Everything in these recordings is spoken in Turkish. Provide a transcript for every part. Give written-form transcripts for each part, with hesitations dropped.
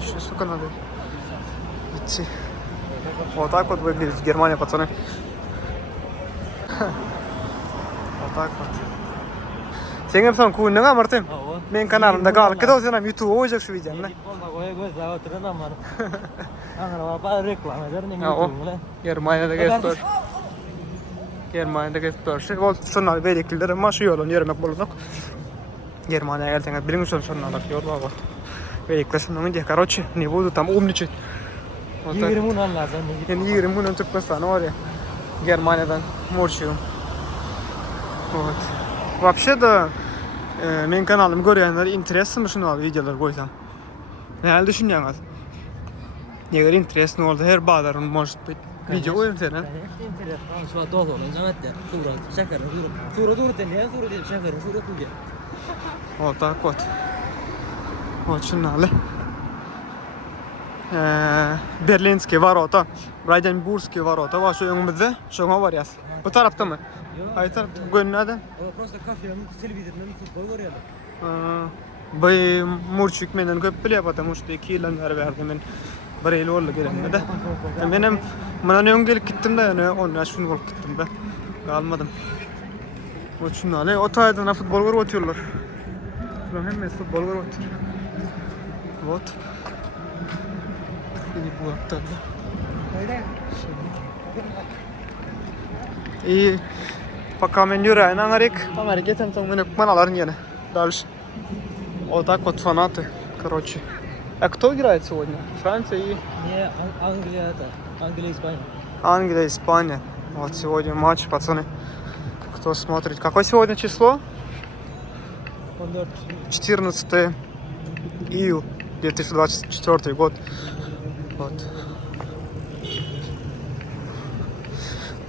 Еще сколько надо идти. Вот так вот выглядит Германия, пацаны. Вот так вот. Sen hep son kuyunun Martin. Men kanalımda kalıp gidiyor sen YouTube olacak şu videomda. Germanya'da gezip Germanya'da gezip görüşü. O şunlar belirtileri maşı yolun yürümek bulunduk. Germanya'ya geldiğinde birinci şunlar yol var. Belirtiler onun diye. Короче, не буду там умничать. Вот так. 20 mun lazım. Yani 20 mun çıkmasana oraya. Germanya'dan morçuyorum. Вот. Вообще-то, benim kanalımı görenler interesli şunu videolar koysam. Ne düşünüyorsunuz? Eğer interesli oldu her bağların может быть video koyayım sana. Şu an doğru olan zaman da Sura değil şeker. Вот так вот. Очень надо. Berlinskие ворота, Бранденбургские ворота. Var şu önümüzde. Şuna var ya. Bu tarafta mı? Hayır tarafta. Görünüyordu. Просто kafenin televizyonun futbol görüyorlar. Bu Murçuk menden köp biliyor потому что 2 yıllar verdim ben. Bir yıl oldu gelemedi. Benim bana ne gelip gittim de yani onun şunu olup gittim ben. Kalmadım. O için öyle o taydan futbol görüp oturuyorlar. Lan hem futbol görüp oturuyor. Вот. И bu hafta. И пока мы yürüyen Amerik, Amerika'dan sonra benim manaların yine. Дальше. Вот так вот фанаты, короче. А кто играет сегодня? Франция и... Не, Англия это. Англия, Испания. Англия, Испания. Вот сегодня матч, пацаны. Кто смотрит? Какое сегодня число? 14 июля 2024 год. Вот.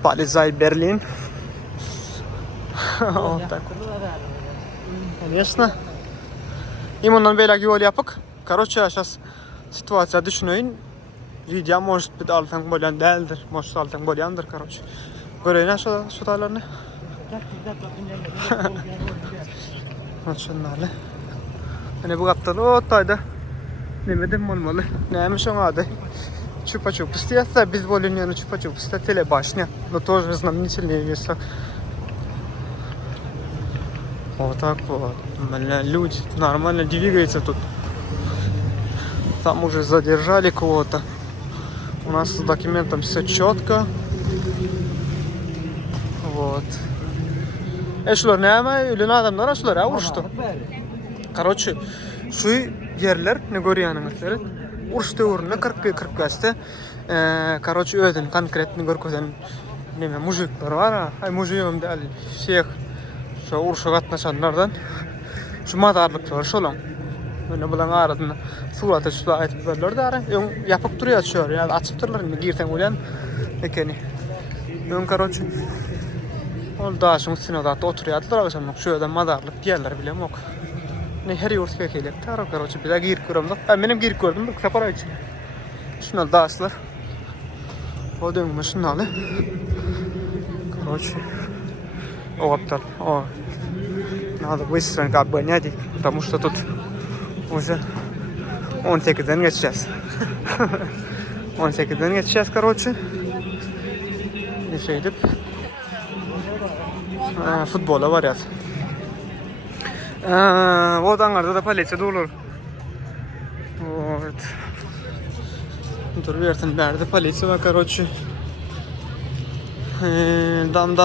Полезай Берлин. Вот так вот. Конечно. Именно böyle yol yapık. Короче, сейчас ситуация düşünün. Video может быть altın bolyan değildir. Может altın bolyandır, короче. Görün şu dağlarını. Şunlarla. Hani bu kaptan o tayda. Demedim olmalı. Neymiş o adı? Чупа-чупс. Без более чупа-чупс. Это телебашня. Но тоже знаменательные места. Вот так вот. Люди нормально двигаются тут. Там уже задержали кого-то. У нас с документом все четко. Вот. Şular ne ama ölen adamlar şular ha uruştu. Короче, şu yerler ne görüyorsunuz? Uruştu uğruna 40 kaçtı. Короче, öden konkretni görküden neme mujiklar var ha. Ay mujiyum da şeyh şu uruşa katnaşanlardan şu madarlıklar şolan. Böyle bulan aradın suratı şular aytıp verler de ara. Yapıp duruyor şu ya açıp dururlar mı girsen ulan ekeni. Короче Oldu şunun sinodata oturuyorlar akşam şu yerden madarlık yerler bile yok. Ne her yurtga kelip taraf короче bir daha gir kuramda. Benim gir gördüm bak sapara için. Şunlar daşlar. O dönmüş şunlar. Короче. O aptal. O. Надо быстренько обгонять, потому что тут уже 18'den geçeceğiz. 18'den geçeceğiz короче. Şeydip futbola var ya. Вот аңарда да полиция olur. Вот. Dur versin nerede полиция var короче. Дам.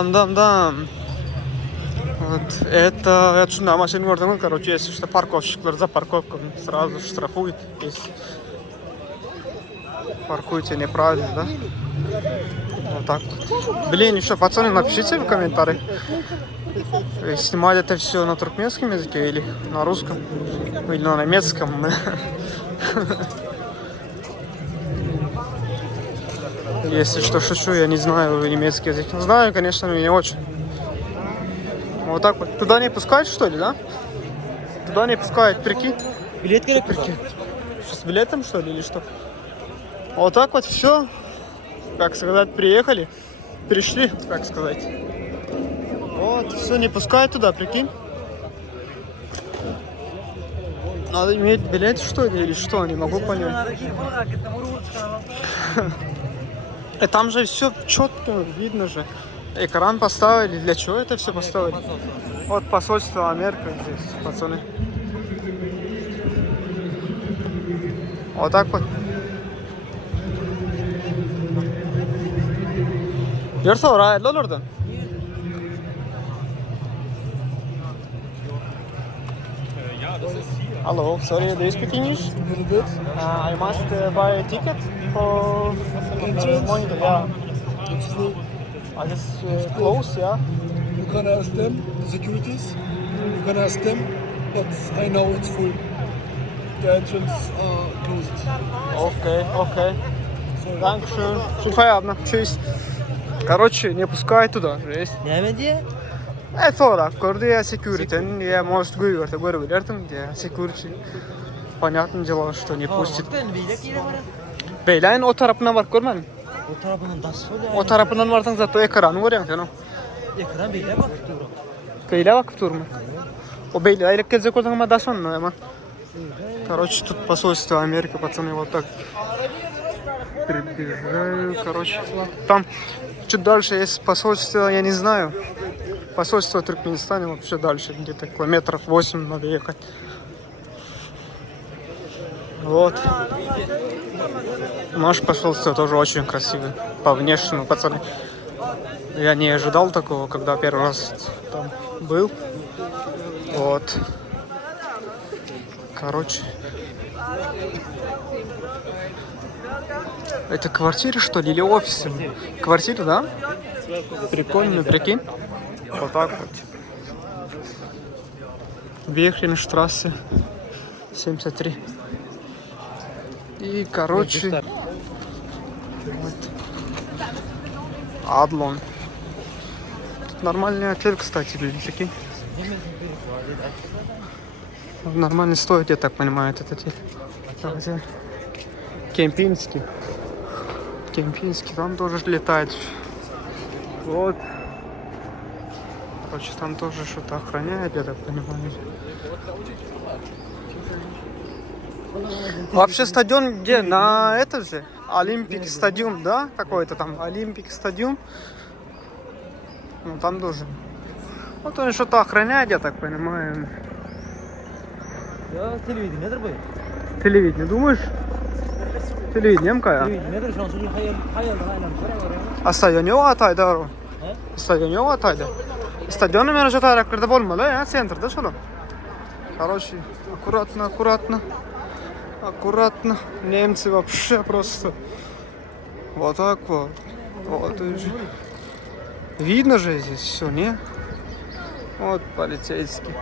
Вот это шундай машина gördüm короче, если что парковщиклар за парковку сразу штрафуют, если паркуете неправильно, да? Вот так. Блин, еще пацаны, напишите в комментариях. Снимать это все на туркменском языке или на русском, или на немецком. Если что, шучу, я не знаю немецкий язык. Знаю, конечно, но не очень. Вот так вот. Туда не пускают, что ли, да? Туда не пускают, прикинь. Билет керек прикинь. С билетом, что ли, или что? Вот так вот все. Как сказать, приехали. Пришли, как сказать. Вот, все, не пускают туда, прикинь. Надо иметь билет, что ли, или что, не могу понять. Там же все четко видно же. Экран поставили. Для чего это все поставили? Вот посольство Америки здесь, пацаны. Вот так вот. You're so right, Lord. Hello, sorry, do you speak English? A little bit. I must buy a ticket for monitor. Yeah, It's full. I just close. Yeah. You can ask them, the securities. You can ask them, but I know it's full. The entrance are closed. Окей, окей. Sorry. Dankeschön. Schön Feierabend. Tschüss. Короче, не пускай туда. Жесть. Ne diye? Sonra gördü ya security, я, может, говорю, где security. Понятное дело, что не пустит. Beyleğin o tarafına bak görmedin. O tarafından nasıl oluyor? O tarafından varsan zaten ekranı görüyorsun sen o. Ekran beyle bak dur. Beyle bakıp durma. O beyleğe ilk gelecek olsan ama daha sonra hemen. Короче, тут посольство Америки, пацаны, вот так. Прибежаю, короче. Там чуть дальше есть посольство, я не знаю. Посольство Туркменистана вообще дальше, где-то километров 8 надо ехать. Вот. Наше посольство тоже очень красивое. По внешнему, пацаны. Я не ожидал такого, когда первый раз там был. Вот. Короче. Это квартира, что ли, или офисы? Квартира, да? Прикольно, прикинь. Вот так вот. Бехренштрассе 73. И, короче, вот. Адлон. Тут нормальный отель, кстати, люди такие. Нормально стоит, я так понимаю, этот отель. Кемпинский. Кемпинский, там тоже летает. Вот. Короче, там тоже что-то охраняет, я так понимаю. Вообще стадион где? На этот же? Олимпик стадиум, да? Какой-то там Олимпик стадиум. Ну там тоже. Вот он что-то охраняет, я так понимаю. Ya televizyon nedir bu? Телевидение, думаешь? Телевидение МК. Televizyon nedir şu an çocuk hayalden aynen. А стадион yok Hatay'da o. He? Stadion yok Hatay'da. Stadionum yana şu taraflarda olmalı ya, center'da şöyle. Короче, аккуратно. Аккуратно. Немцы вообще просто. Вот так вот. Вот и же. Видно же здесь все, не? Вот полицейский.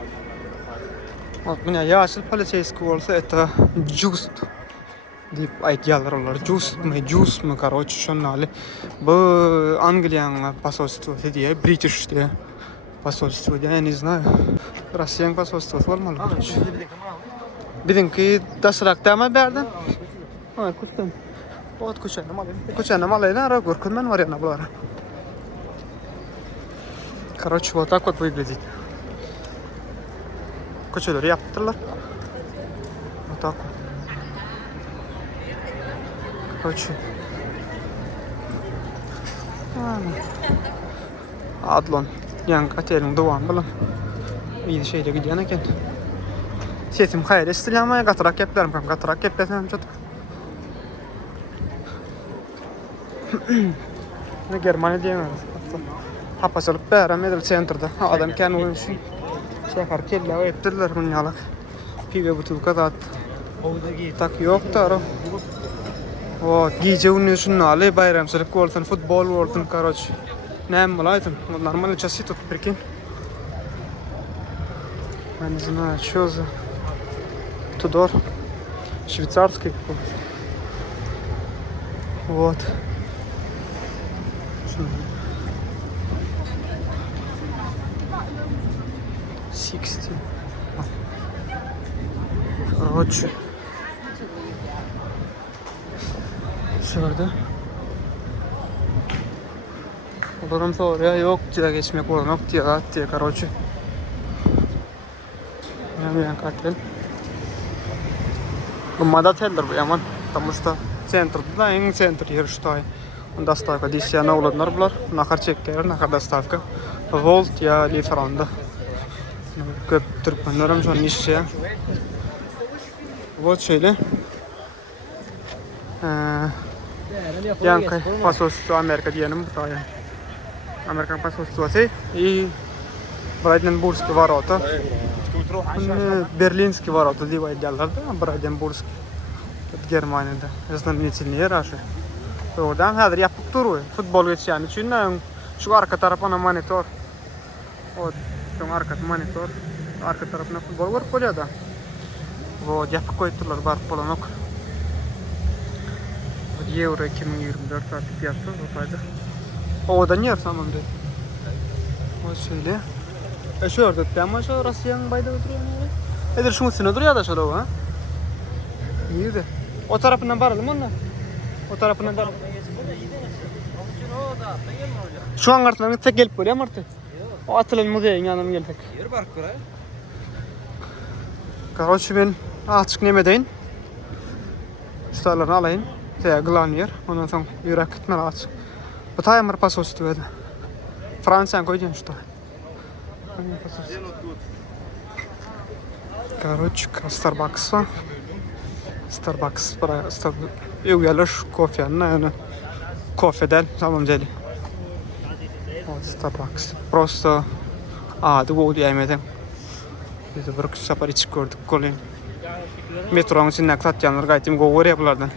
Вот меня yaşlı полицейский olsa это just deyip aytıyorlar onlar. Just mu короче şunları. Bu Anglia'nın посольствосы diye, British diye посольство diye, я не знаю. Россияның посольствосы olmalı. Bizimki dasrakta mı berden? Ha, kustum. Вот кучаны малайна, ара көркінмен var yana bulara. Короче, вот так вот выглядит. Köşeleri yaptılar. Вот так вот. Короче. Adlon. Yangi otelin duvan bilan. İyi şeyle gidiyor eken. Sesim hayır istilamaya qatrak yaplarım kam. Qatrak yaplasam çok. Ne Germaniya diyemez. Hapasalıp bäram edil centerda. Adam kan oyuncu. Şehir kelle ettiler bunyalık. Pive butulka da tak yok da. Вот, gece unuyorsun ali bayramçılık olsun, futbol olsun короче. Ne malaytın? Нормально часы тут прикинь. Я не знаю, что за Тудор. Швейцарский какой-то. Вот. Короче. Şurada. Odadan sonra yok diye geçmek olur. Yok diye rahat diye короче. Yani katil. Gımmada teller bu yaman. Tamışta centrda en center yer ştay. Onda stavka disya olanlar bular. Nakar çekler, nakar da stavka. Volt ya Lieferanda. Köp Türkmenlerim şu an işçi. Вот şöyle. Yankı pasostu Amerika diyelim bu da ya. Amerikan pasostu var и Brandenburgski ворота. Berlinski ворота diye ayırdılar da Brandenburgski. Germanya'da. Знаменательный yer aşı. Oradan hazır yapıp duruyor. Futbol geçen için şu arka tarafına monitör. O şu arka monitör. Arka tarafına futbol var koyuyor da. Вот yapıp koydular bar falan ok. Euro 2024 artık fiyatı ortaydı. Odan yer tamam dedi. O şöyle. Şu orada ama şu Rusya'nın bayda oturuyor mu? Edir şunun üstüne duruyor da şurada ha. İyi de. O tarafından varalım onunla. O tarafından varalım. Şu an artık tek gelip böyle artık. O atılan müzeye yanım geldik. Yer var kuray. Короче ben açık nemedeyin. Şuralarını alayım. Glan yer. Ondan sonra yürek gitmeli açık. Bu tayamır pasostu verdi. Fransa'ya koyacağım şu tayamır. Короче, Starbucks var. Starbucks ev gelir kofe yani kofeden tamam deli. Starbucks. Просто adı bu diyemedim. Biz de bir safari çıkıyorduk kolay. Metronun içinden satyanlar gaytim goğur yapılardan.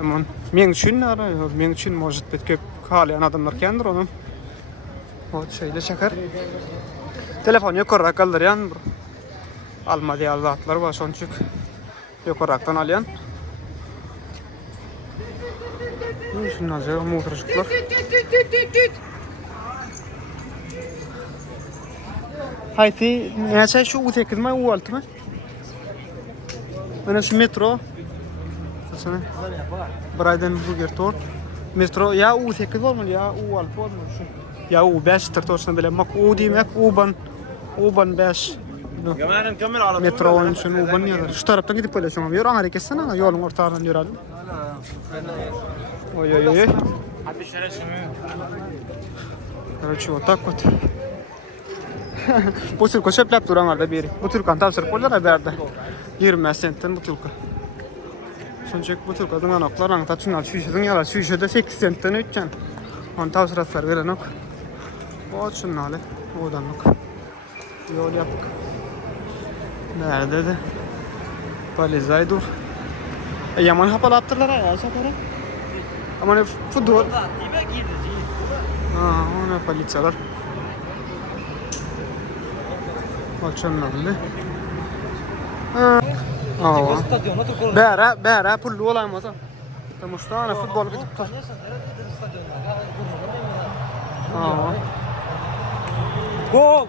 Aman men üçün ara, men üçün может быть köp halayan adamlar kendir onun. O şöyle çakar. Telefon yukarı kaldır yan. Alma diye zatlar var sonuçuk. Yukarıdan alayan. Ne şunun acaba motorcuklar. Hayti neçe şu utekiz mi u altı mı? Bana şu metro. Sana. Brandenburger Tor. Metro ya u8 var mı ya u6 var mı şu? Ya u5 tartışına bile mak u demek u5 metronun şunu u5 diyorlar. Şu taraftan gidip böyle şuna bir ana kesene yolun ortalarından yürüyelim. Oy oy oy. Hadi şöyle şimdi. Короче, вот так вот. Butulka çöplep duranlarda biri. Butulkan tavsır koylar berdi. 20 centten butulka. Sonuçta butulkadan anoklar anıta çınal şüşedin yalar şüşede 8 centten ötken. On tavsıratlar veren ok. O çınnalı. Odan ok. Yol yapık. Nerede de? Palizay dur. Yaman hapal aptırlar ya sapara. Ama ne futbol. Ona palizalar. Açanlarlı. Bera pullu olamaz. Tamam futbol gidip. Gol.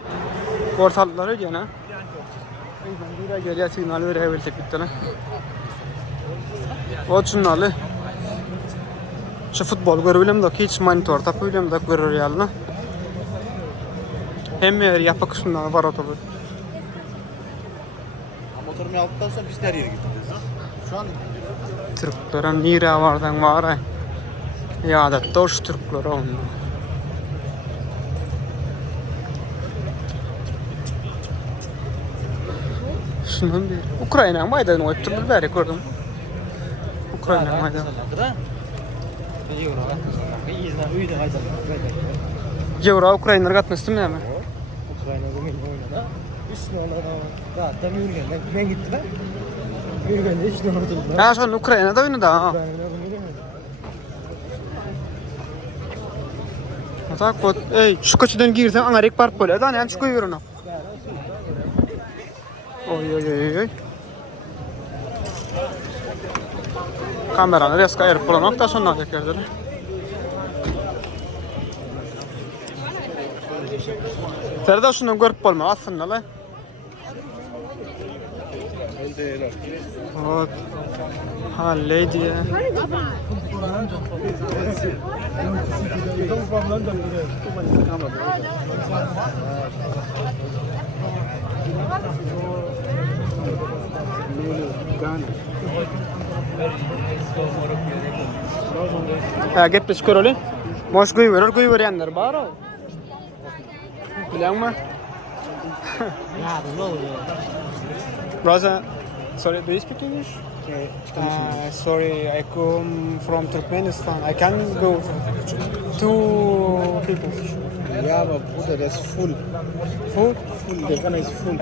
Ortalıkları gene. Ben buraya geliyor signali veriyor evvel teknikten. Açanlarlı. Şu futbol görebilirim de hiç monitör tapabilirim de görür yalına. Hem yapık şunlar var otobüs. Motorumu yaptıktan sonra biz her yere gideceğiz. Şu an Türklerin nire vardan var. Ya da toş Türkler onlar. Şunun bir Ukrayna maydanı oytturdu bari gördüm. Ukrayna maydanı. Euro Ukraynalar katmıştım ya ben. Ukrayna'da oynadı. Üstüne ona da yürüyen. Ben gittim. Yürüyen de üstüne oturdular. Ya şu an Ukrayna'da oynadı ha. Tak bu şu kaçıdan girsen Amerika park böyle da ne çıkıyor ona. Oy oy oy. Kameranı reska ayırıp bulan nokta sonuna tekerdir. Ferda şundan görüp olma aslında la. Hop. Ha lady ya. Ha gepleş köreli. Moş güy verenler bar o. Bilen mi? Ya bu ne oluyor? Brother, sorry, do you speak English? Sorry, I come from Turkmenistan. I can go two people. Ja, aber Bruder, das ist full. Full? Full, der Renner ist full.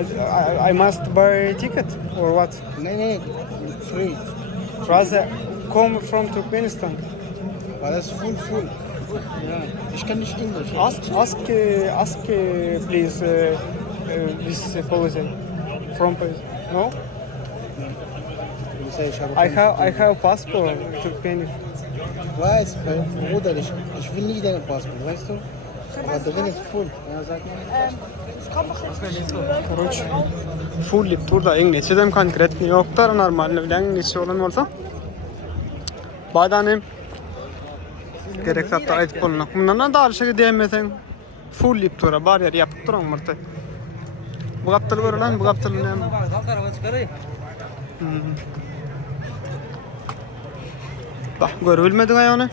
I must buy a ticket or what? Nee, free. Brother, come from Turkmenistan. Weil das ist full. Ja, ich kann nicht Englisch. Ask, please, this person from no? I have passport Turkmenisch. Ich weiß, Bruder, ich will nicht deinen Passport, weißt du? Aber der Renner ist full. Ja, sag mal. Короче, full турда İngilizce'den konkret yoktur, normalde bilen İngilizce olan olsa. Badanım gerek hatta ayıp olmak. Bundan da şey diyemezsen full tura bar yer yapıp duran mırtı. Bu kaptalı var lan, bu kaptalı ne? Bak görülmedi ya onu.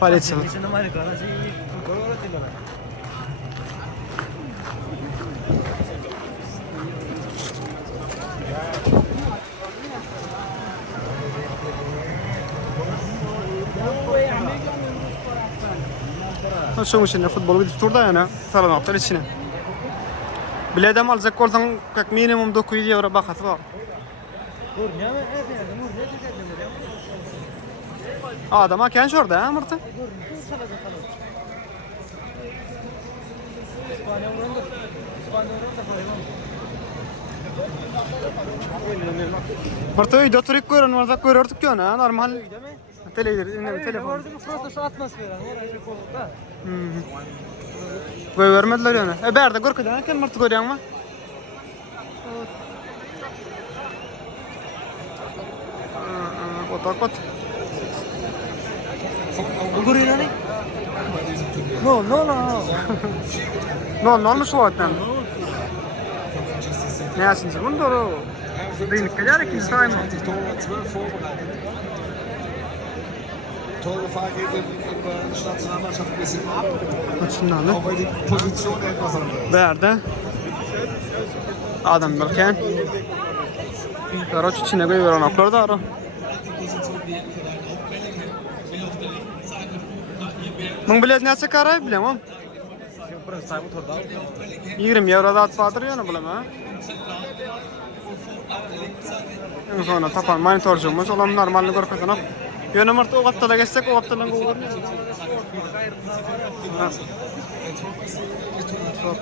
Policja. Şunun içine futbol gidip turda yani salon aptal içine. Biledem alacak olsan kak minimum 900 euro bakası var. Adam haken şurada ha Mırtı. Mırtı uyda turik koyuyorsun, varsa koyuyorduk ya ne normal. Telefon. Просто şu atmosfer var. Oraya koyduk da. Koy vermediler yani. Berde görkeden ken Mırtı koyuyan mı? Otak. Görüyor ne? No. Ne olmuş o attan? Ne yapsın bunu doğru? Değilik kadar ki sayma. Tore Gefahr geht in der Nationalmannschaft ein bisschen ab. Açınlarla. Auch weil die Position etwas anders. Berde. Adamlar ken. Короче, içine koyuyor oklar da ara. Mung bilet ne çıkarayım bilemem. 20 euro da atfadır yani bilem ha. En sonra tapan monitörcümüz olan normalini görkeden yönüm artık o kaptala geçsek o kaptalan görünüyor.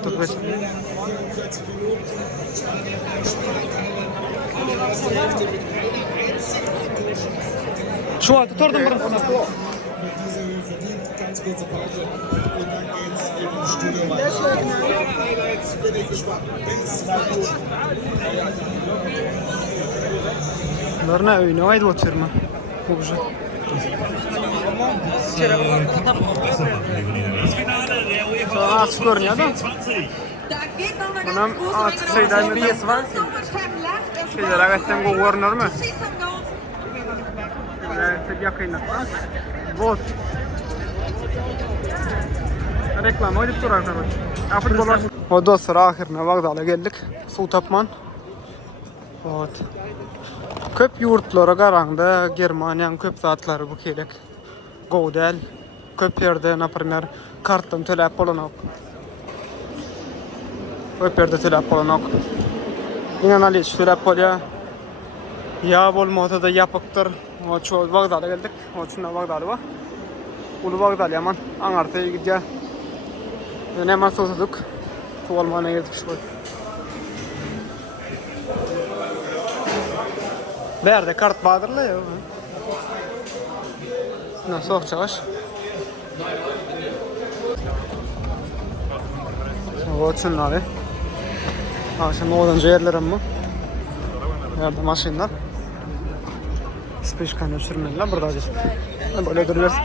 Çok beş. Şu an tuturdum burası. Ganz kurze Pause und dann geht's im Studio weiter. Highlights bin ich gespannt. Bis gleich. Larna öyle haydi oturma. Dobrze. Sonra skor ya da. Bunun artık şeyden mi? Şeyler ağaçtan go Warner mı? Evet, yakında. Bot. Reklam oynayıp durar tabii. Futbol var. O dostlar ahirine Bagdad'a geldik. Su tapman. Evet. Köp yurtlara qarandı. Germaniyanın köp zatları bu kelek. Go'del. Köp yerde naprimер kartdan төлep bolanok. Köp yerde төлep bolanok. İnan aliç төлep bolya. Ya bolmasa da yapıktır. O çoğu Bagdad'a geldik. O için Bagdad'a var. Ulu Bagdad yaman. Anarta'ya gidiyor. Yani hemen soğuduk. Tuvalmana geldik şu an. Berde kart bağdırla ya. Nasıl soğuk çavaş? O için abi. Şimdi odanca yerlerim mi? Yerde maşinler. Spişkanı uçurmayla burada acısı. Böyle duruyoruz.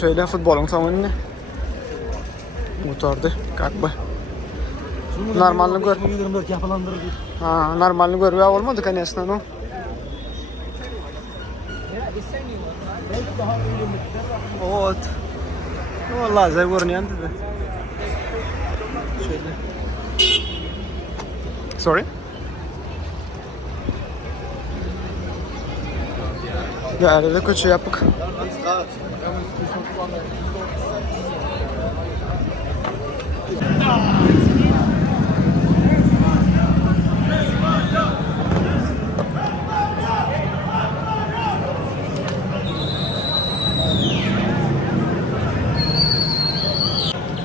Şöyle futbolun tamamını motordu. Как бы Normalini gör. 2024 yapılandırıldı. Ha, normalini görmeye olmadı kanesden o. Evet. O lazer görünüyor dedi. Şöyle. Sorry? Yani de kötü yapık.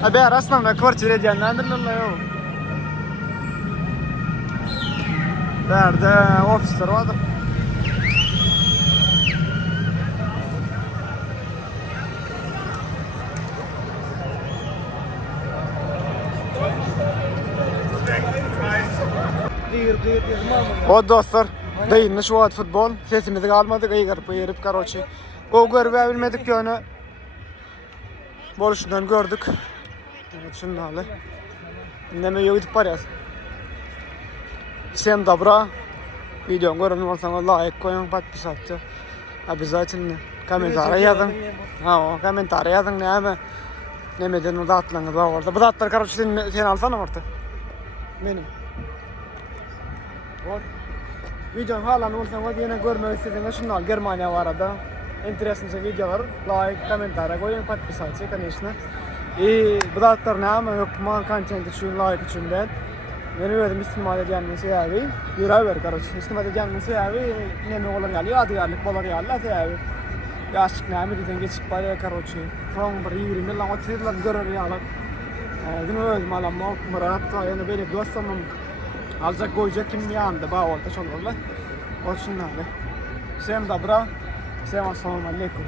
Abi основная квартира diyenlerdirler yok. Nerede ofisler vardı. O dostlar, dayınlı şu an futbol. Sesimizi almadık, iyi garip yerip karoçi. Go görmeyebilmedik yönü. Boluşundan gördük. Evet, şunun hali. Dinlemeye gidip parayız. Всем добра. Videom görünüm olsanız like koyun, подписаться. Обязательно. Комментарий yazın. Ha o kommentarer yazın ne ama. Nemeden o dağıtlanız var orada. Bu dağıtlar karoçi sen alsana orta. Benim. Videom hala olsanız yine görmek istediğiniz şunu al. Germanya var arada. Интересные videolar. Like, kommentarer koyun, подписаться, конечно. И bu dağıtlar ne ama yok mal content için, like için değil. Beni öyle istimal edeceğimi sebebi, yürüyor kardeşim. İstimal edeceğimi sebebi ne mi olur geliyor, adı yerlik balar yerler sebebi. Yaşık ne mi diyeceğim geçip paraya kardeşim. From bir yürü, millan otururlar görür yerler. Değil mi öyle malam murat yani böyle dostumum alacak koyacak kim yanında bağ orta şunlarla. O şunlarla. Всем добра, всем assalamu alaikum.